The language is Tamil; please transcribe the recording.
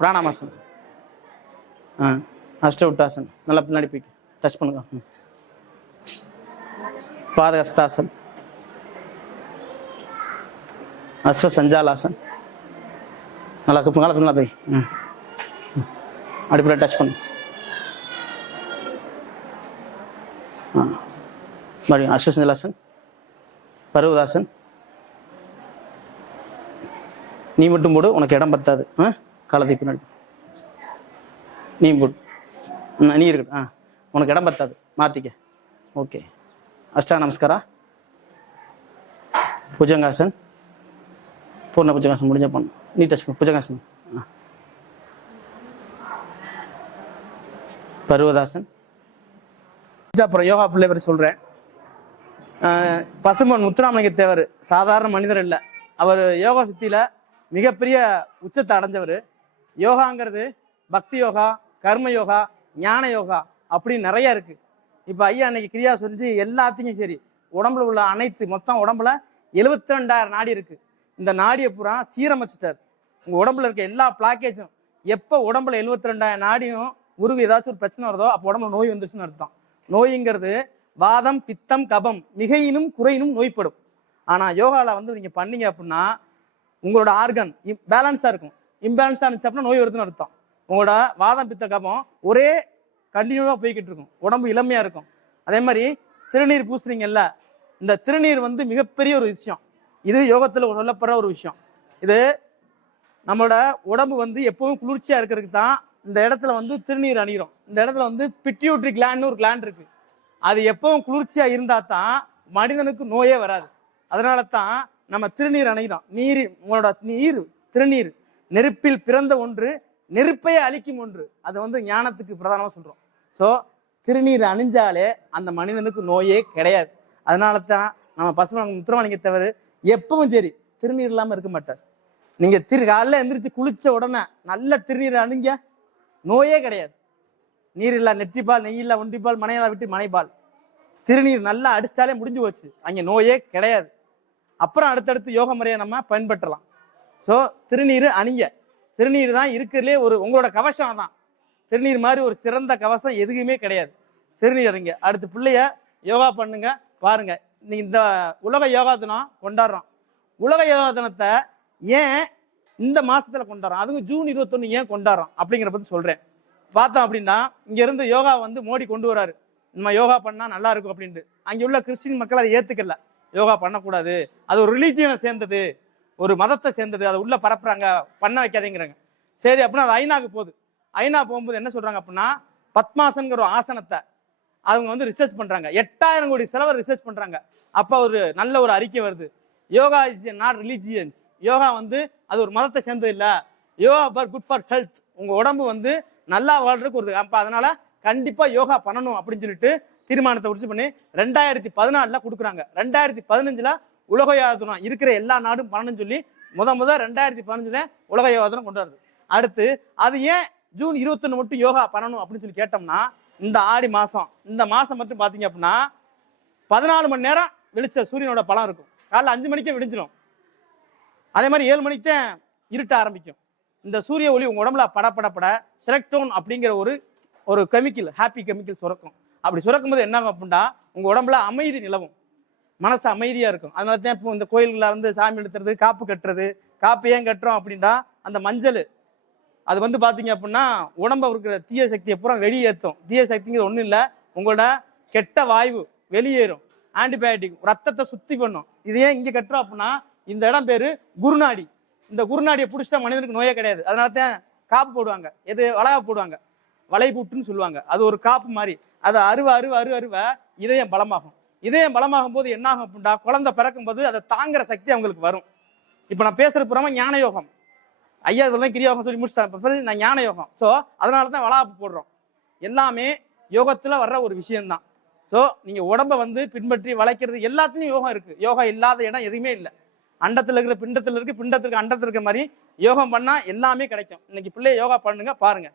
பிராணாமாசன். அஷ்ட உட்டாசன். நல்லா பின்னாடி போய்க்கு டச் பண்ணுங்க. பாதகஸ்தாசன். அஸ்வ சஞ்சாலாசன். நல்லா நல்லா போய் அடிப்படை டச் பண்ணு. மறுபடியும் அஸ்வசஞ்சலாசன். பருவதாசன். நீ மட்டும் போடு, உனக்கு இடம் பத்தாது. காலத்தை பின்னாடி நீ போடு. நீ இருக்கட்டும். உனக்கு இடம் பத்தாது, மாத்திக்க. ஓகே. அஷ்டா நமஸ்காரா. புஜங்காசன். பூர்ண புஜங்காசன் முடிஞ்ச பண்ணு. நீ டச் பண்ணு. புஜங்காசன். பருவதாசன். அப்புறம் யோகா பிள்ளை பற்றி சொல்றேன். பசும்பொன் முத்துராமலிங்க தேவர் சாதாரண மனிதர் இல்லை. அவர் யோகா சுத்தியில மிகப்பெரிய உச்சத்தை அடைஞ்சவர். யோகாங்கிறது பக்தி யோகா, கர்ம யோகா, ஞான யோகா அப்படின்னு நிறைய இருக்கு. இப்ப ஐயா அன்னைக்கு கிரியா சொல்லி எல்லாத்தையும் சரி, உடம்புல உள்ள அனைத்து மொத்தம் உடம்புல 72,000 நாடி இருக்கு. இந்த நாடியை பூரா சீரமைச்சிட்டார். உங்க உடம்புல இருக்க எல்லா பிளாக்கேஜும் எப்போ உடம்புல 72,000 நாடியும் உருவு ஏதாச்சும் ஒரு பிரச்சனை வருதோ அப்போ உடம்புல நோய் வந்துருச்சுன்னு அர்த்தம். நோய்ங்கிறது வாதம், பித்தம், கபம் மிகையினும் குறையினும் நோய்படும். ஆனா யோகால வந்து நீங்க பண்ணீங்க அப்படின்னா உங்களோட ஆர்கன் பேலன்ஸா இருக்கும். இம்பேலன்ஸா இருந்துச்சு அப்படின்னா நோய் வருதுன்னு அர்த்தம். உங்களோட வாதம், பித்த, கபம் ஒரே கண்டினியூவா போய்கிட்டு இருக்கும். உடம்பு இளமையா இருக்கும். அதே மாதிரி திருநீர் பூசுறீங்கல்ல, இந்த திருநீர் வந்து மிகப்பெரிய ஒரு விஷயம். இது யோகத்துல சொல்லப்படுற ஒரு விஷயம். இது நம்மளோட உடம்பு வந்து எப்பவும் குளிர்ச்சியா இருக்கிறதுக்கு தான் இந்த இடத்துல வந்து திருநீர் அணிகிறோம். இந்த இடத்துல வந்து பிட்யூட்ரி கிளாண்ட்னு ஒரு கிளாண்ட் இருக்கு. அது எப்பவும் குளிர்ச்சியா இருந்தா தான் மனிதனுக்கு நோயே வராது. அதனால தான் நம்ம திருநீர் அணிகிறோம். உங்களோட திருநீர் நெருப்பில் பிறந்த ஒன்று, நெருப்பையே அழிக்கும் ஒன்று. அது வந்து ஞானத்துக்கு பிரதானமா சொல்றோம். ஸோ திருநீர் அணிஞ்சாலே அந்த மனிதனுக்கு நோயே கிடையாது. அதனால தான் நம்ம முத்துராமலிங்க தேவர் எப்பவும் சரி திருநீர் இல்லாம இருக்க மாட்டார். நீங்க காலைல எந்திரிச்சு குளிச்ச உடனே நல்ல திருநீர் அணிங்க, நோயே கிடையாது. நீர் இல்லா நெற்றிப்பால், நெய் இல்லா ஒன்றிப்பால், மனையெல்லாம் விட்டு மனைப்பால். திருநீர் நல்லா அடிச்சிட்டாலே முடிஞ்சு போச்சு, அங்க நோயே கிடையாது. அப்புறம் அடுத்தடுத்து யோக முறையை நம்ம பயன்படுத்தலாம். ஸோ திருநீர் அணிங்க. திருநீர் தான் இருக்கிறதுலே உங்களோட கவசம் தான். திருநீர் மாதிரி ஒரு சிறந்த கவசம் எதுவுமே கிடையாது. திருநீர் அணிங்க. அடுத்து பிள்ளைய யோகா பண்ணுங்க. பாருங்க, இந்த உலக யோகா தினம் கொண்டாடுறோம். உலக யோகா தினத்தை ஏன் இந்த மாசத்துல கொண்டாடுறோம், அதுவும் ஜூன் 21 ஏன் கொண்டாடுறோம் அப்படிங்கிற பத்தி சொல்றேன். பார்த்தோம் அப்படின்னா இங்க இருந்து யோகா வந்து மோடி கொண்டு வராரு. நம்ம யோகா பண்ணா நல்லா இருக்கும் அப்படின்ட்டு. அங்க உள்ள கிறிஸ்டின் மக்கள் அதை ஏத்துக்கல. யோகா பண்ணக்கூடாது, அது ஒரு ரிலீஜியனை சேர்ந்தது, ஒரு மதத்தை சேர்ந்தது, அதை உள்ள பரப்புறாங்க, பண்ண வைக்காதேங்கிறாங்க. சரி அப்படின்னா அது ஐநாக்கு போகுது. ஐநா போகும்போது என்ன சொல்றாங்க அப்படின்னா பத்மாசன்கிற ஒரு ஆசனத்தை அவங்க வந்து ரிசர்ச் பண்றாங்க. 8000 கோடி செலவு ரிசர்ச் பண்றாங்க. அப்ப ஒரு நல்ல ஒரு அறிக்கை வருது. Yoga is not religions. Yoga வந்து அது ஒரு மதத்தை சேர்ந்தது இல்ல. Yoga for good for health. உங்க உடம்பு வந்து நல்லா வாழ்றதுக்கு ஒரு அப்ப அதனால கண்டிப்பா யோகா பண்ணணும் அப்படின்னு சொல்லிட்டு தீர்மானத்தை உறுதி பண்ணி 2014 கொடுக்குறாங்க. 2015 உலக யோகா தினம் இருக்கிற எல்லா நாடும் பண்ணணும்னு சொல்லி முத 2015 உலக யோகா தினம் கொண்டாடுது. அடுத்து அது ஏன் ஜூன் 21 மட்டும் யோகா பண்ணணும் அப்படின்னு சொல்லி கேட்டோம்னா, இந்த ஆடி மாசம், இந்த மாசம் மட்டும் பாத்தீங்க அப்படின்னா 14 மணி நேரம் வெளிச்ச சூரியனோட பலம் இருக்கும். காலைல 5 மணிக்கே விடிஞ்சிடும். அதே மாதிரி 7 மணிக்கு தான் இருட்ட ஆரம்பிக்கும். இந்த சூரிய ஒளி உங்க உடம்புல படப்படப்பட செலக்டோன் அப்படிங்கிற ஒரு கெமிக்கல், ஹாப்பி கெமிக்கல் சுரக்கும். அப்படி சுரக்கும் போது என்ன ஆகும் அப்படின்னா உங்க உடம்புல அமைதி நிலவும், மனசு அமைதியா இருக்கும். அதனால தான் இப்போ இந்த கோயில்களை வந்து சாமி எடுத்துறது, காப்பு கட்டுறது. காப்பு ஏன் கட்டுறோம் அப்படின்னா அந்த மஞ்சள் அது வந்து பாத்தீங்க அப்படின்னா உடம்பு இருக்கிற தீய சக்தியை பூரா வெளியேற்றும். தீய சக்திங்கிறது ஒன்றும் இல்லை, உங்களோட கெட்ட வாயு வெளியேறும். ஆன்டிபயோட்டிக் ரத்தத்தை சுத்தி பண்ணும். இது ஏன் இங்க கட்டுறோம் அப்படின்னா இந்த இடம் பேரு குருநாடி. இந்த குருநாடியை பிடிச்சிட்டா மனிதனுக்கு நோயே கிடையாது. அதனால தான் காப்பு போடுவாங்க. எது வளையா போடுவாங்க, வளைகூட்டுன்னு சொல்லுவாங்க. அது ஒரு காப்பு மாதிரி. அது அருவ இதயம் பலமாகும். இதயம் பலமாகும் போது என்ன ஆகும் அப்படின்னா குழந்தை பிறக்கும் போது அதை தாங்குற சக்தி அவங்களுக்கு வரும். இப்ப நான் பேசுறது புறமா ஞான யோகம். ஐயா இதெல்லாம் கிரியோகம் சொல்லி முடிச்சிட்டாங்க. நான் ஞான யோகம். ஸோ அதனாலதான் வளாப்பு போடுறோம். எல்லாமே யோகத்துல வர்ற ஒரு விஷயம்தான். ஸோ நீங்க உடம்ப வந்து பின்பற்றி வளைக்கிறது எல்லாத்துலயும் யோகம் இருக்கு. யோகா இல்லாத இடம் எதுவுமே இல்லை. அண்டத்துல இருக்கிற பிண்டத்துல இருக்கு, பிண்டத்துக்கு அண்டத்துல இருக்க மாதிரி யோகம் பண்ணா எல்லாமே கிடைக்கும். இன்னைக்கு பிள்ளைய யோகா பண்ணுங்க, பாருங்க.